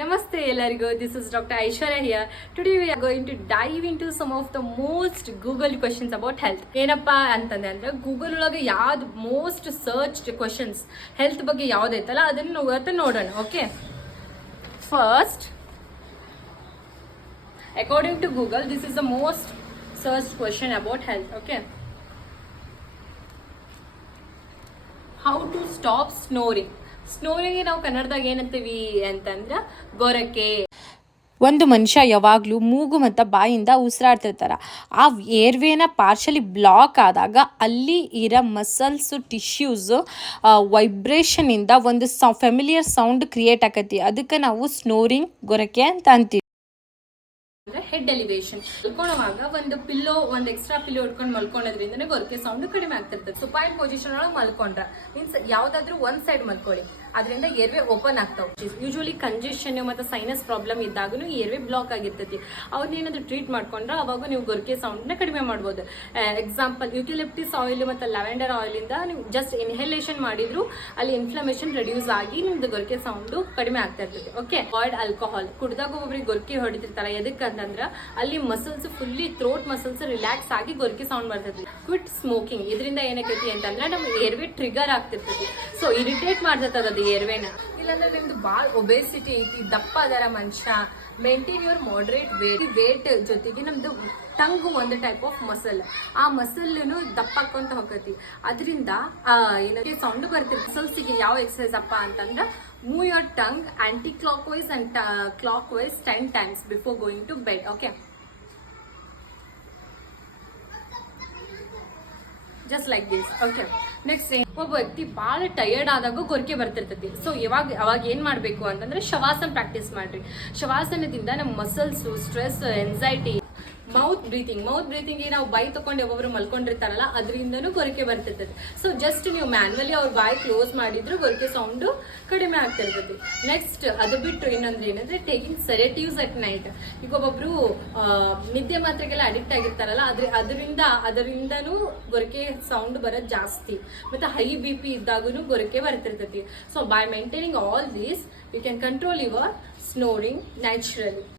Namaste ಎಲ್ಲರಿಗೂ, this is Dr. Aishwarya here. Today we are going to dive into some of the most Googled questions about health. ಏನಪ್ಪಾ ಅಂತಂದ್ರೆ Google ಒಳಗೆ ಯಾವ್ದು most searched questions health ಬಗ್ಗೆ ಯಾವ್ದೈತಲ್ಲ ಅದನ್ನ ಇವತ್ತು ನೋಡೋಣ. Okay, first according to Google this is the most searched question about health. Okay, how to stop snoring. Snoring ನಾವು ಕನ್ನಡದಾಗ ಏನಂತೀವಿ ಅಂತಂದ್ರೆ ಗೊರಕೆ. ಒಂದು ಮನುಷ್ಯ ಯಾವಾಗಲೂ ಮೂಗು ಮತ್ತು ಬಾಯಿಂದ ಉಸಿರಾಡ್ತಿರ್ತಾರೆ. ಆ ಏರ್ವೇನ ಪಾರ್ಷಲಿ ಬ್ಲಾಕ್ ಆದಾಗ ಅಲ್ಲಿ ಇರೋ ಮಸಲ್ಸು ಟಿಶ್ಯೂಸು ವೈಬ್ರೇಷನಿಂದ ಒಂದು ಫೆಮಿಲಿಯರ್ ಸೌಂಡ್ ಕ್ರಿಯೇಟ್ ಆಕತಿ. ಅದಕ್ಕೆ ನಾವು ಸ್ನೋರಿಂಗ್ ಗೊರಕೆ ಅಂತ ಅಂತೀವಿ. ಹೆಡ್ ಎಲಿವೇಶನ್ ಮಲ್ಕೊಳ್ಳುವಾಗ ಒಂದು ಎಕ್ಸ್ಟ್ರಾ ಪಿಲ್ಲೋ ಇಟ್ಕೊಂಡು ಮಲ್ಕೊಳ್ಳೋದ್ರಿಂದ ಗೊರಕೆ ಸೌಂಡ್ ಕಡಿಮೆ ಆಗ್ತಿರ್ತದೆ. ಸುಪೈನ್ ಪೊಸಿಷನ್ ಒಳಗೆ ಮಲ್ಕೊಂಡ್ರೆ ಮೀನ್ಸ್ ಯಾವ್ದಾದ್ರು ಒಂದ್ ಸೈಡ್ ಮಲ್ಕೊಳ್ಳಿ, ಅದರಿಂದ ಏರ್ವೆ ಓಪನ್ ಆಗ್ತಾವ. ಯೂಶುವಲಿ ಕಂಜೆಷನ್ ಮತ್ತು ಸೈನಸ್ ಪ್ರಾಬ್ಲಮ್ ಇದ್ದಾಗೂ ಏರ್ವೆ ಬ್ಲಾಕ್ ಆಗಿರ್ತೈತಿ. ಅವ್ರನ್ನೇನಾದ್ರು ಟ್ರೀಟ್ ಮಾಡ್ಕೊಂಡ್ರೆ ಅವಾಗ ನೀವು ಗೊರಕೆ ಸೌಂಡ್ ನ ಕಡಿಮೆ ಮಾಡ್ಬೋದು. ಎಕ್ಸಾಂಪಲ್, ಯುಟಿಲಿಪ್ಟಿಸ್ ಆಯಿಲ್ ಮತ್ತು ಲ್ಯಾವೆಂಡರ್ ಆಯಿಲ್ ಇಂದ ನೀವು ಜಸ್ಟ್ ಇನ್ಹಲೇಷನ್ ಮಾಡಿದ್ರು ಅಲ್ಲಿ ಇನ್ಫ್ಲಮೇಷನ್ ರಿಡ್ಯೂಸ್ ಆಗಿ ನಿಮ್ದು ಗೊರಕೆ ಸೌಂಡ್ ಕಡಿಮೆ ಆಗ್ತಾ ಇರ್ತದೆ. Okay, avoid alcohol. ಕುಡ್ದಾಗ ಒಬ್ಬೊಬ್ರಿಗೆ ಗೊರಕೆ ಹೊಡಿತಿರ್ತಾರೆ. ಎದಕ್ಕೆ ಅಂತಂದ್ರೆ ಅಲ್ಲಿ muscles fully throat muscles relax ಆಗಿ ಗೊರಕೆ ಸೌಂಡ್ ಬರ್ತದೆ. Quit smoking. ಇದರಿಂದ ಏನಾಗೈತಿ ಅಂತಂದ್ರೆ ನಮ್ ಏರ್ವೆ ಟ್ರಿಗರ್ ಆಗ್ತಿರ್ತದೆ. ಸೊ ಇರಿಟೇಟ್ ಮಾಡ್ತದ ಅದು ಏರ್ವೇನ. ಇಲ್ಲಾಂದ್ರೆ ನಿಮ್ದು ಬಾಳ್ ಒಬೇಸಿಟಿ ಐತಿ, ದಪ್ಪ ಅದರ ಮನುಷ್ಯ, ಮೇಂಟೈನ್ ಯುವರ್ ಮಾಡರೇಟ್ ವೇಟ್ ಜೊತೆಗೆ ನಮ್ದು ಟಂಗ್ ಒಂದು ಟೈಪ್ ಆಫ್ ಮಸಲ್, ಆ ಮಸಲ್ನು ದಪ್ಪ ಹಾಕೊಂತ ಹೋಗತಿ. ಅದರಿಂದ ಏನಕ್ಕೆ ಸೌಂಡ್ ಬರ್ತಿರ್ತದೆ. ಮಸಲ್ಸಿಗೆ ಯಾವ ಎಕ್ಸರ್ಸೈಸ್ ಅಪ್ಪ ಅಂತಂದ್ರೆ move your tongue anticlockwise and clockwise 10 times before going to bed. Okay, just like this. Okay, next ಒಬ್ಬ ವ್ಯಕ್ತಿ ಬಹಳ ಟಯರ್ಡ್ ಆದಾಗ ಗೊರಕೆ ಬರ್ತಿರ್ತೈತಿ. ಸೊ ಅವಾಗ ಏನ್ ಮಾಡ್ಬೇಕು ಅಂತಂದ್ರೆ ಶವಾಸನ ಪ್ರಾಕ್ಟೀಸ್ ಮಾಡ್ರಿ. ಶವಾಸನದಿಂದ ನಮ್ಮ muscles stress, anxiety, mouth breathing ನಾವು ಬಾಯಿ ತಗೊಂಡು ಒಬ್ಬೊಬ್ರು ಮಲ್ಕೊಂಡಿರ್ತಾರಲ್ಲ ಅದರಿಂದನೂ ಗೊರಕೆ ಬರ್ತಿರ್ತದೆ. ಸೊ ಜಸ್ಟ್ ನೀವು ಮ್ಯಾನ್ಯಲಿ ಅವ್ರ ಬಾಯಿ ಕ್ಲೋಸ್ ಮಾಡಿದ್ರು ಗೊರಕೆ ಸೌಂಡ್ ಕಡಿಮೆ ಆಗ್ತಿರ್ತದೆ. ನೆಕ್ಸ್ಟ್ ಅದು ಬಿಟ್ಟು ಇನ್ನೊಂದ್ರೆ ಏನಂದ್ರೆ ಟೇಕಿಂಗ್ ಸೆಡೆಟಿವ್ಸ್ ಅಟ್ ನೈಟ್. ಈಗ ಒಬ್ಬೊಬ್ರು ನಿದ್ದೆ ಮಾತ್ರೆಗೆಲ್ಲ ಅಡಿಕ್ಟ್ ಆಗಿರ್ತಾರಲ್ಲ ಅದರಿಂದನೂ ಗೊರಕೆ ಸೌಂಡ್ ಬರೋದು ಜಾಸ್ತಿ. ಮತ್ತೆ ಹೈ BP ಇದ್ದಾಗೂ ಗೊರಕೆ ಬರ್ತಿರ್ತೈತಿ. So by maintaining all these you can control your snoring naturally.